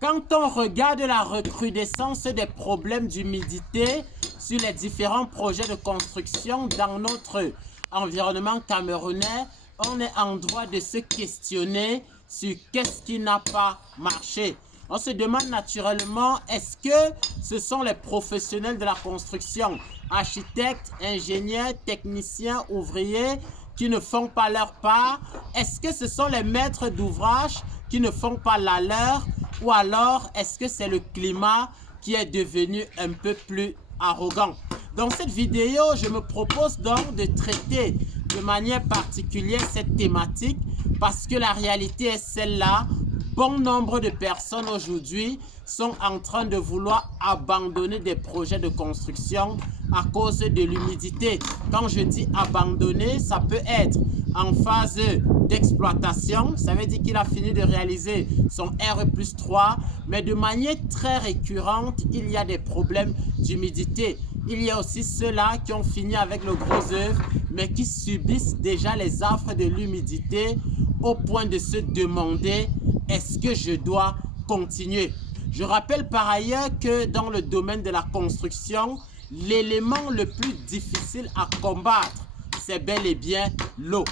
Quand on regarde la recrudescence des problèmes d'humidité sur les différents projets de construction dans notre environnement camerounais, on est en droit de se questionner sur qu'est-ce qui n'a pas marché. On se demande naturellement, est-ce que ce sont les professionnels de la construction, architectes, ingénieurs, techniciens, ouvriers, qui ne font pas leur part? Est-ce que ce sont les maîtres d'ouvrage qui ne font pas la leur? Ou alors, est-ce que c'est le climat qui est devenu un peu plus arrogant? Dans cette vidéo, je me propose donc de traiter de manière particulière cette thématique parce que la réalité est celle-là. Bon nombre de personnes aujourd'hui sont en train de vouloir abandonner des projets de construction à cause de l'humidité. Quand je dis abandonner, ça peut être en phase d'exploitation, ça veut dire qu'il a fini de réaliser son R+3, mais de manière très récurrente, il y a des problèmes d'humidité. Il y a aussi ceux-là qui ont fini avec le gros œuvre, mais qui subissent déjà les affres de l'humidité au point de se demander: est-ce que je dois continuer? Je rappelle par ailleurs que dans le domaine de la construction, l'élément le plus difficile à combattre, c'est bel et bien l'eau.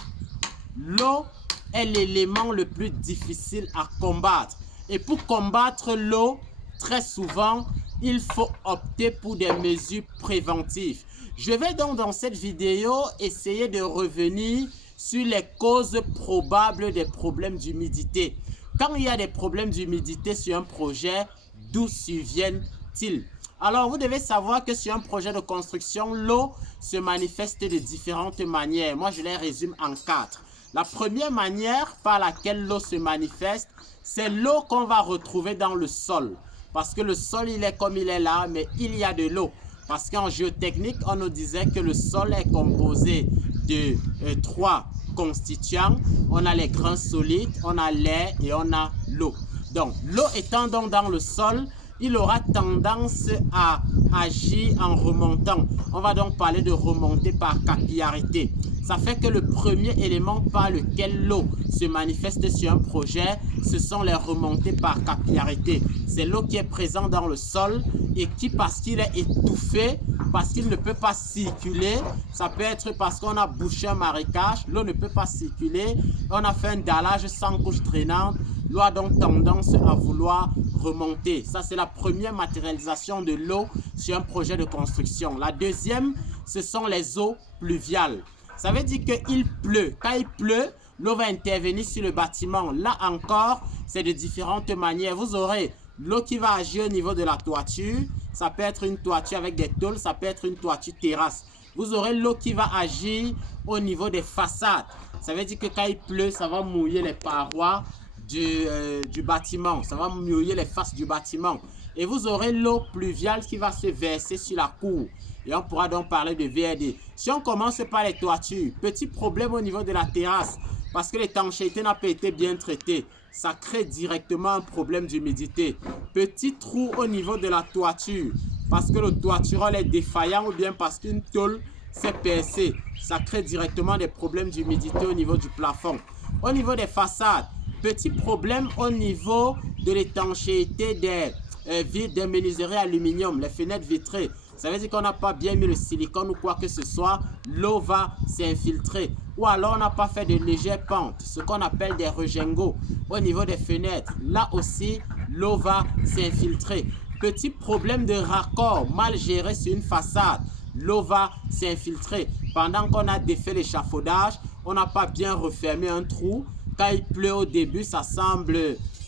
L'eau est l'élément le plus difficile à combattre. Et pour combattre l'eau, très souvent, il faut opter pour des mesures préventives. Je vais donc dans cette vidéo essayer de revenir sur les causes probables des problèmes d'humidité. Quand il y a des problèmes d'humidité sur un projet, d'où surviennent-ils? Alors, vous devez savoir que sur un projet de construction, l'eau se manifeste de différentes manières. Moi, je les résume en 4. La première manière par laquelle l'eau se manifeste, c'est l'eau qu'on va retrouver dans le sol. Parce que le sol, il est comme il est là, mais il y a de l'eau. Parce qu'en géotechnique, on nous disait que le sol est composé de 3 constituants. On a les grains solides, on a l'air et on a l'eau. Donc, l'eau étant donc dans le sol, il aura tendance à agir en remontant. On va donc parler de remontée par capillarité. Ça fait que le premier élément par lequel l'eau se manifeste sur un projet, ce sont les remontées par capillarité. C'est l'eau qui est présente dans le sol et qui, parce qu'il est étouffé, parce qu'il ne peut pas circuler, ça peut être parce qu'on a bouché un marécage, l'eau ne peut pas circuler, on a fait un dallage sans couche drainante, l'eau a donc tendance à vouloir remonter. Ça, c'est la première matérialisation de l'eau sur un projet de construction. La deuxième, ce sont les eaux pluviales. Ça veut dire qu'il pleut. Quand il pleut, l'eau va intervenir sur le bâtiment. Là encore, c'est de différentes manières. Vous aurez l'eau qui va agir au niveau de la toiture. Ça peut être une toiture avec des tôles, ça peut être une toiture terrasse. Vous aurez l'eau qui va agir au niveau des façades. Ça veut dire que quand il pleut, ça va mouiller les parois du bâtiment. Ça va mouiller les faces du bâtiment. Et vous aurez l'eau pluviale qui va se verser sur la cour. Et on pourra donc parler de VRD. Si on commence par les toitures, petit problème au niveau de la terrasse, parce que l'étanchéité n'a pas été bien traitée. Ça crée directement un problème d'humidité. Petit trou au niveau de la toiture, parce que le toiturol est défaillant ou bien parce qu'une tôle s'est percée. Ça crée directement des problèmes d'humidité au niveau du plafond. Au niveau des façades, petit problème au niveau de l'étanchéité des menuiseries aluminium, les fenêtres vitrées. Ça veut dire qu'on n'a pas bien mis le silicone ou quoi que ce soit, l'eau va s'infiltrer. Ou alors on n'a pas fait de légères pentes, ce qu'on appelle des rejengots au niveau des fenêtres. Là aussi, l'eau va s'infiltrer. Petit problème de raccord mal géré sur une façade, l'eau va s'infiltrer. Pendant qu'on a défait l'échafaudage, on n'a pas bien refermé un trou. Quand il pleut au début, ça semble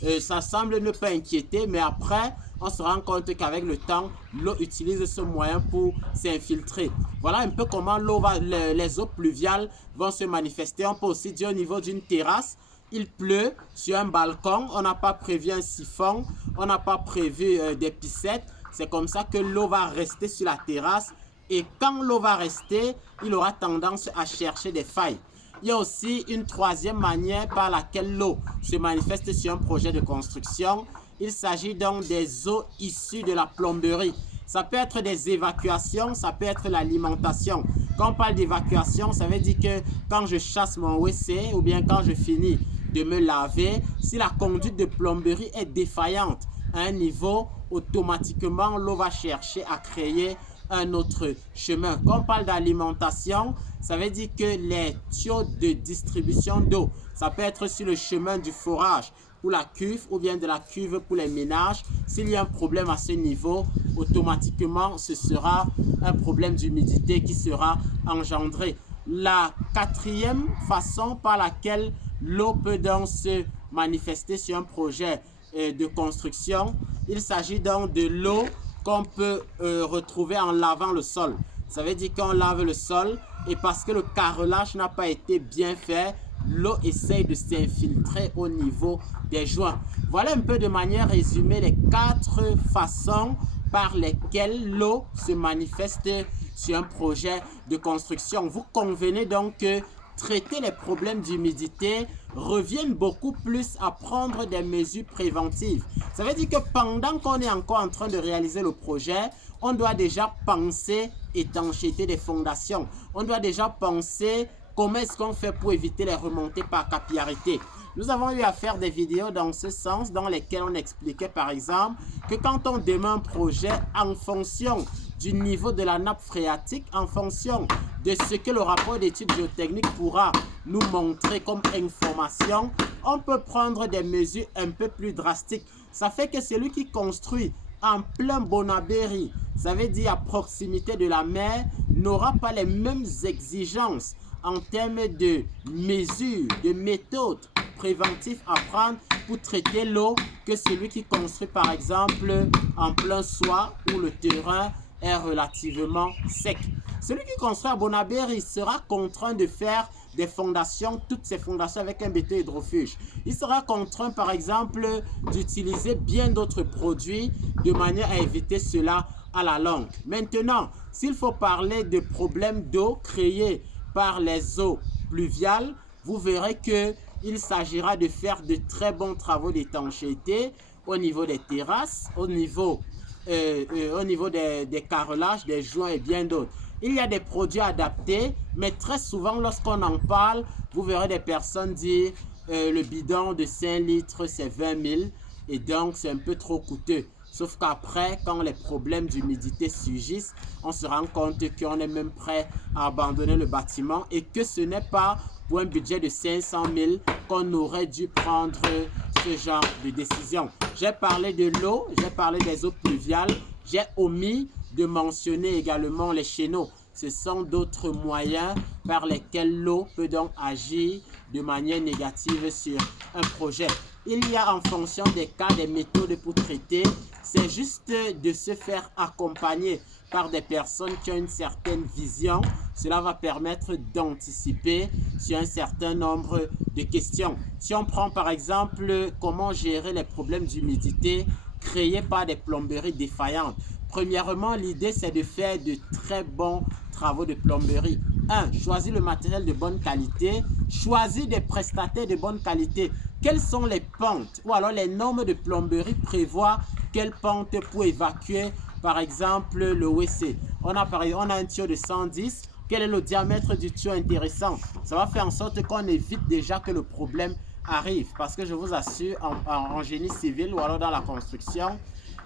ne pas inquiéter, mais après, on se rend compte qu'avec le temps, l'eau utilise ce moyen pour s'infiltrer. Voilà un peu comment les eaux pluviales vont se manifester. On peut aussi dire au niveau d'une terrasse, il pleut sur un balcon, on n'a pas prévu un siphon, on n'a pas prévu des piscettes. C'est comme ça que l'eau va rester sur la terrasse. Et quand l'eau va rester, il aura tendance à chercher des failles. Il y a aussi une troisième manière par laquelle l'eau se manifeste sur un projet de construction. Il s'agit donc des eaux issues de la plomberie. Ça peut être des évacuations, ça peut être l'alimentation. Quand on parle d'évacuation, ça veut dire que quand je chasse mon WC ou bien quand je finis de me laver, si la conduite de plomberie est défaillante, à un niveau, automatiquement, l'eau va chercher à créer un autre chemin. Quand on parle d'alimentation, ça veut dire que les tuyaux de distribution d'eau, ça peut être sur le chemin du forage pour la cuve ou bien de la cuve pour les ménages. S'il y a un problème à ce niveau, automatiquement, ce sera un problème d'humidité qui sera engendré. La quatrième façon par laquelle l'eau peut donc se manifester sur un projet de construction, il s'agit donc de l'eau qu'on peut retrouver en lavant le sol. Ça veut dire qu'on lave le sol et parce que le carrelage n'a pas été bien fait, l'eau essaye de s'infiltrer au niveau des joints. Voilà un peu de manière résumée les 4 façons par lesquelles l'eau se manifeste sur un projet de construction. Vous convenez donc que traiter les problèmes d'humidité reviennent beaucoup plus à prendre des mesures préventives. Ça veut dire que pendant qu'on est encore en train de réaliser le projet, on doit déjà penser étanchéité des fondations. On doit déjà penser comment est-ce qu'on fait pour éviter les remontées par capillarité. Nous avons eu à faire des vidéos dans ce sens, dans lesquelles on expliquait par exemple que quand on démarre un projet en fonction du niveau de la nappe phréatique, en fonction de ce que le rapport d'études géotechniques pourra nous montrer comme information, on peut prendre des mesures un peu plus drastiques. Ça fait que celui qui construit en plein Bonabéry, ça veut dire à proximité de la mer, n'aura pas les mêmes exigences en termes de mesures, de méthodes préventives à prendre pour traiter l'eau que celui qui construit par exemple en plein soir où le terrain est relativement sec. Celui qui construit à Bonabéry sera contraint de faire des fondations, toutes ces fondations avec un béton hydrofuge. Il sera contraint par exemple d'utiliser bien d'autres produits de manière à éviter cela à la longue. Maintenant, s'il faut parler de problèmes d'eau créés par les eaux pluviales, vous verrez qu'il s'agira de faire de très bons travaux d'étanchéité au niveau des terrasses, au niveau des carrelages, des joints et bien d'autres. Il y a des produits adaptés, mais très souvent lorsqu'on en parle, vous verrez des personnes dire le bidon de 5 litres c'est 20 000 et donc c'est un peu trop coûteux. Sauf qu'après, quand les problèmes d'humidité surgissent, on se rend compte qu'on est même prêt à abandonner le bâtiment et que ce n'est pas pour un budget de 500 000 qu'on aurait dû prendre ce genre de décision. J'ai parlé de l'eau, j'ai parlé des eaux pluviales, j'ai omis de mentionner également les chéneaux. Ce sont d'autres moyens par lesquels l'eau peut donc agir de manière négative sur un projet. Il y a en fonction des cas des méthodes pour traiter. C'est juste de se faire accompagner par des personnes qui ont une certaine vision. Cela va permettre d'anticiper sur un certain nombre de questions. Si on prend par exemple comment gérer les problèmes d'humidité créés par des plomberies défaillantes. Premièrement, l'idée c'est de faire de très bons travaux de plomberie. 1. Choisir le matériel de bonne qualité. Choisir des prestataires de bonne qualité. Quelles sont les pentes ou alors les normes de plomberie prévoient quelles pentes pour évacuer par exemple le WC. On a un tuyau de 110. Quel est le diamètre du tuyau intéressant? Ça va faire en sorte qu'on évite déjà que le problème arrive. Parce que je vous assure, en génie civil ou alors dans la construction,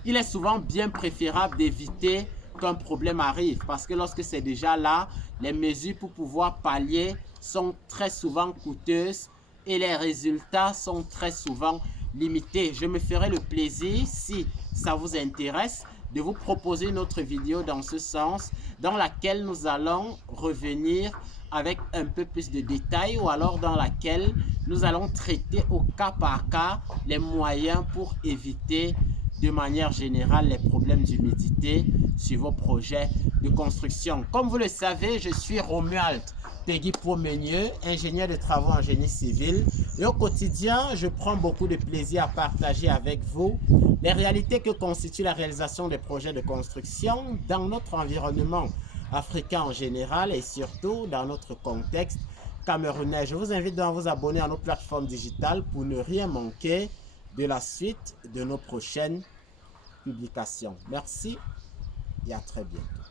il est souvent bien préférable d'éviter qu'un problème arrive. Parce que lorsque c'est déjà là, les mesures pour pouvoir pallier sont très souvent coûteuses et les résultats sont très souvent limités. Je me ferai le plaisir, si ça vous intéresse, de vous proposer une autre vidéo dans ce sens, dans laquelle nous allons revenir avec un peu plus de détails ou alors dans laquelle nous allons traiter au cas par cas les moyens pour éviter de manière générale les problèmes d'humidité sur vos projets de construction. Comme vous le savez, je suis Romuald Peggy Promenieux, ingénieur de travaux en génie civil. Et au quotidien, je prends beaucoup de plaisir à partager avec vous les réalités que constitue la réalisation des projets de construction dans notre environnement africain en général et surtout dans notre contexte camerounais. Je vous invite donc à vous abonner à nos plateformes digitales pour ne rien manquer de la suite de nos prochaines publications. Merci et à très bientôt.